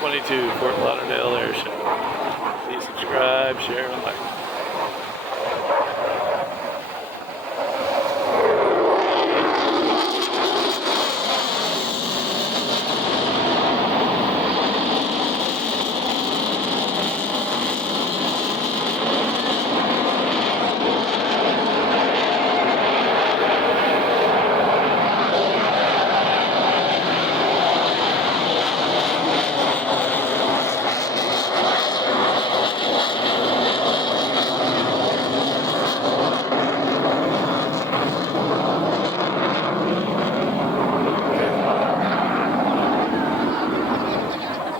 2022 Fort Lauderdale Air Show. Please subscribe, share, and like.